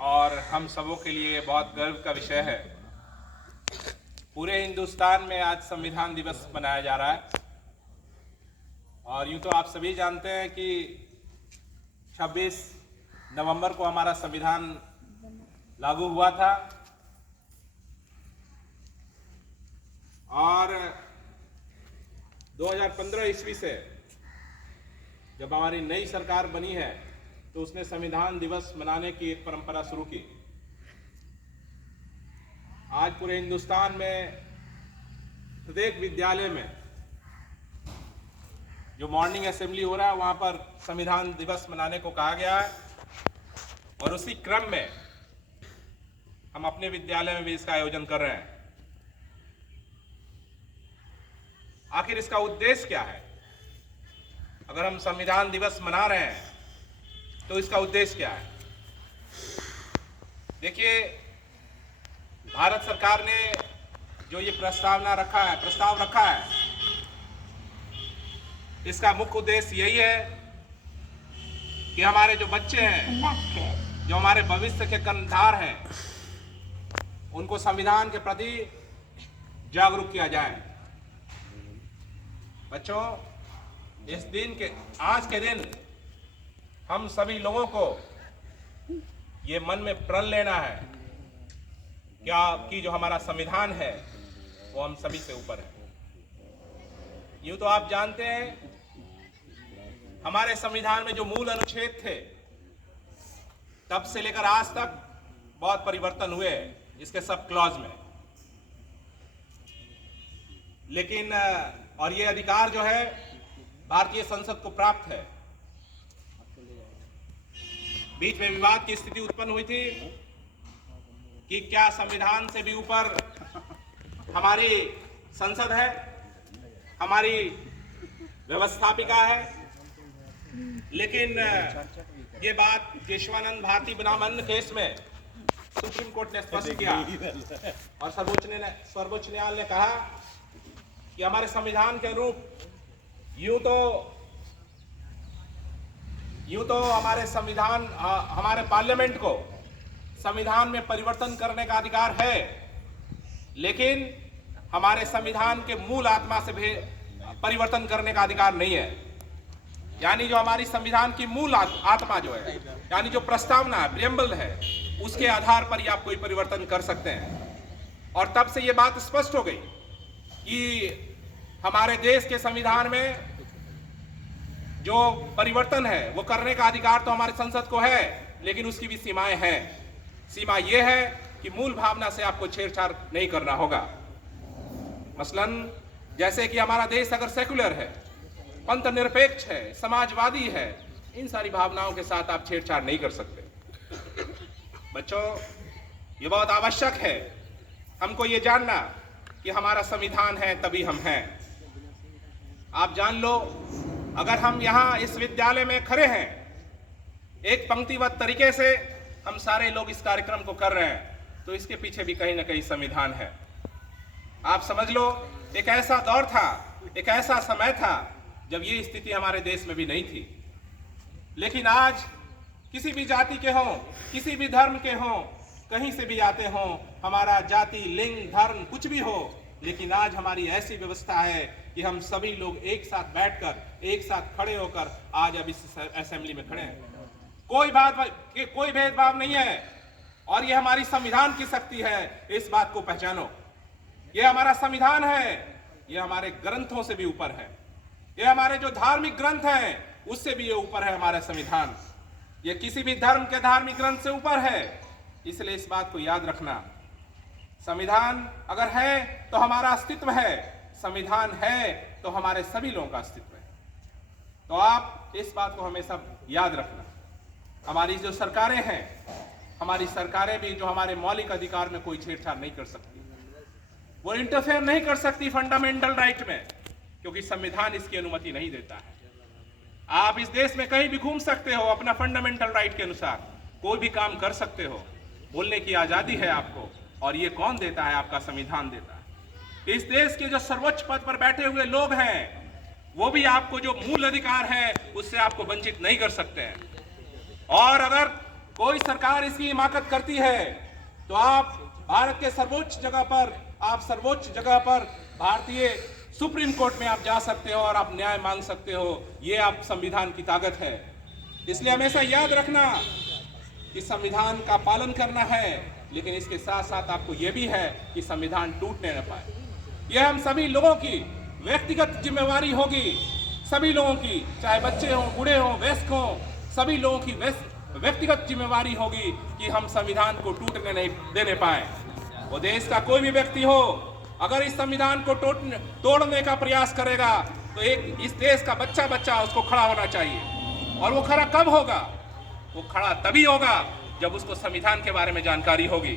और हम सबों के लिए बहुत गर्व का विषय है। पूरे हिंदुस्तान में आज संविधान दिवस मनाया जा रहा है और यूँ तो आप सभी जानते हैं कि 26 नवंबर को हमारा संविधान लागू हुआ था और 2015 ईस्वी से जब हमारी नई सरकार बनी है तो उसने संविधान दिवस मनाने की एक परंपरा शुरू की। आज पूरे हिंदुस्तान में प्रत्येक विद्यालय में जो मॉर्निंग असेंबली हो रहा है वहां पर संविधान दिवस मनाने को कहा गया है और उसी क्रम में हम अपने विद्यालय में भी इसका आयोजन कर रहे हैं। आखिर इसका उद्देश्य क्या है? अगर हम संविधान दिवस मना रहे हैं तो इसका उद्देश्य क्या है? देखिए, भारत सरकार ने जो ये प्रस्ताव रखा है, इसका मुख्य उद्देश्य यही है कि हमारे जो बच्चे हैं, जो हमारे भविष्य के कर्णधार हैं, उनको संविधान के प्रति जागरूक किया जाए। बच्चों, आज के दिन हम सभी लोगों को ये मन में प्रण लेना है कि जो हमारा संविधान है वो हम सभी से ऊपर है। यूं तो आप जानते हैं हमारे संविधान में जो मूल अनुच्छेद थे तब से लेकर आज तक बहुत परिवर्तन हुए हैं इसके सब क्लॉज में, लेकिन और ये अधिकार जो है भारतीय संसद को प्राप्त है। बीच में विवाद की स्थिति उत्पन्न हुई थी कि क्या संविधान से भी ऊपर हमारी संसद है, हमारी व्यवस्थापिका है। लेकिन ये बात केशवानंद भारती बनाम अन्य केस में सुप्रीम कोर्ट ने स्पष्ट किया और सर्वोच्च न्यायालय ने कहा कि हमारे संविधान के अनुरूप यूं तो हमारे पार्लियामेंट को संविधान में परिवर्तन करने का अधिकार है, लेकिन हमारे संविधान के मूल आत्मा से भी परिवर्तन करने का अधिकार नहीं है। यानी जो हमारी संविधान की मूल आत्मा जो है, यानी जो प्रस्तावना है, प्रियम्बल है, उसके आधार पर ही आप कोई परिवर्तन कर सकते हैं। और तब से ये बात स्पष्ट हो गई कि हमारे देश के संविधान में जो परिवर्तन है वो करने का अधिकार तो हमारे संसद को है, लेकिन उसकी भी सीमाएं हैं। सीमा ये है कि मूल भावना से आपको छेड़छाड़ नहीं करना होगा। मसलन जैसे कि हमारा देश अगर सेकुलर है, पंथ निरपेक्ष है, समाजवादी है, इन सारी भावनाओं के साथ आप छेड़छाड़ नहीं कर सकते। बच्चों, ये बहुत आवश्यक है हमको ये जानना कि हमारा संविधान है तभी हम हैं। आप जान लो, अगर हम यहाँ इस विद्यालय में खड़े हैं, एक पंक्तिबद्ध तरीके से हम सारे लोग इस कार्यक्रम को कर रहे हैं, तो इसके पीछे भी कहीं ना कहीं संविधान है। आप समझ लो, एक ऐसा दौर था, एक ऐसा समय था जब ये स्थिति हमारे देश में भी नहीं थी। लेकिन आज किसी भी जाति के हों, किसी भी धर्म के हों, कहीं से भी आते हों, हमारा जाति, लिंग, धर्म कुछ भी हो, लेकिन आज हमारी ऐसी व्यवस्था है कि हम सभी लोग एक साथ बैठकर, एक साथ खड़े होकर आज अब इस असेंबली में खड़े हैं। कोई भेदभाव नहीं है और ये हमारी संविधान की शक्ति है, इस बात को पहचानो। ये हमारा संविधान है, ये हमारे ग्रंथों से भी ऊपर है, ये हमारे जो धार्मिक ग्रंथ हैं उससे भी ये ऊपर है हमारा संविधान। ये किसी भी धर्म के धार्मिक ग्रंथ से ऊपर है, इसलिए इस बात को याद रखना। संविधान अगर है तो हमारा अस्तित्व है, संविधान है तो हमारे सभी लोगों का अस्तित्व है। तो आप इस बात को हमेशा याद रखना। हमारी जो सरकारें हैं, हमारी सरकारें भी जो हमारे मौलिक अधिकार में कोई छेड़छाड़ नहीं कर सकती, वो इंटरफेयर नहीं कर सकती फंडामेंटल राइट में, क्योंकि संविधान इसकी अनुमति नहीं देता है। आप इस देश में कहीं भी घूम सकते हो, अपना फंडामेंटल राइट के अनुसार कोई भी काम कर सकते हो, बोलने की आजादी है आपको, और ये कौन देता है? आपका संविधान देता है। इस देश के जो सर्वोच्च पद पर बैठे हुए लोग हैं वो भी आपको जो मूल अधिकार है उससे आपको वंचित नहीं कर सकते हैं। और अगर कोई सरकार इसकी हिमाकत करती है तो आप भारत के सर्वोच्च जगह पर भारतीय सुप्रीम कोर्ट में आप जा सकते हो और आप न्याय मांग सकते हो। ये आप संविधान की ताकत है। इसलिए हमेशा याद रखना कि संविधान का पालन करना है, लेकिन इसके साथ साथ आपको यह भी है कि संविधान टूटने न पाए। यह हम सभी लोगों की व्यक्तिगत जिम्मेवारी होगी, सभी लोगों की, चाहे बच्चे हों, बूढ़े हों, वयस्क हों, सभी लोगों की व्यक्तिगत जिम्मेवारी होगी कि हम संविधान को टूटने नहीं देने पाए। वो देश का कोई भी व्यक्ति हो, अगर इस संविधान को तोड़ने का प्रयास करेगा तो एक इस देश का बच्चा उसको खड़ा होना चाहिए। और वो खड़ा कब होगा? वो खड़ा तभी होगा जब उसको संविधान के बारे में जानकारी होगी,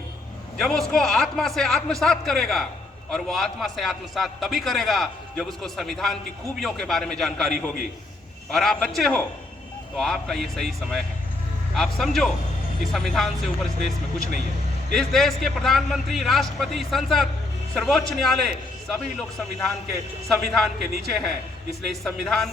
जब उसको आत्मा से आत्मसात करेगा। और वो आत्मा से आत्मसात तभी करेगा जब उसको संविधान की खूबियों के बारे में जानकारी होगी। और आप बच्चे हो तो आपका ये सही समय है। आप समझो कि संविधान से ऊपर इस देश में कुछ नहीं है। इस देश के प्रधानमंत्री, राष्ट्रपति, संसद, सर्वोच्च न्यायालय, सभी लोग संविधान के नीचे हैं। इसलिए इस संविधान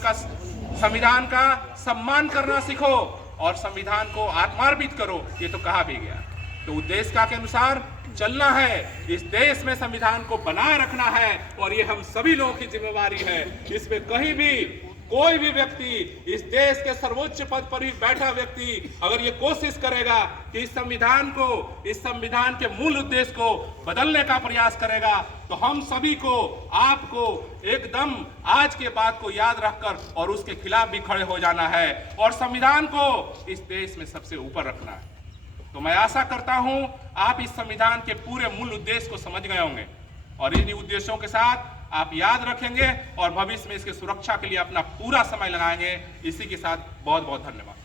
का सम्मान करना सीखो और संविधान को आत्मार्पित करो। ये तो कहा भी गया। तो उद्देश्य के अनुसार चलना है, इस देश में संविधान को बनाए रखना है और ये हम सभी लोगों की जिम्मेवारी है। इसमें कहीं भी कोई भी व्यक्ति, इस देश के सर्वोच्च पद पर ही बैठा व्यक्ति अगर ये कोशिश करेगा कि इस संविधान के मूल उद्देश्य को बदलने का प्रयास करेगा, तो हम सभी को, आपको एकदम आज के बात को याद रखकर और उसके खिलाफ भी खड़े हो जाना है और संविधान को इस देश में सबसे ऊपर रखना है। तो मैं आशा करता हूं आप इस संविधान के पूरे मूल उद्देश्य को समझ गए होंगे और इन उद्देश्यों के साथ आप याद रखेंगे और भविष्य में इसकी सुरक्षा के लिए अपना पूरा समय लगाएंगे। इसी के साथ बहुत बहुत धन्यवाद।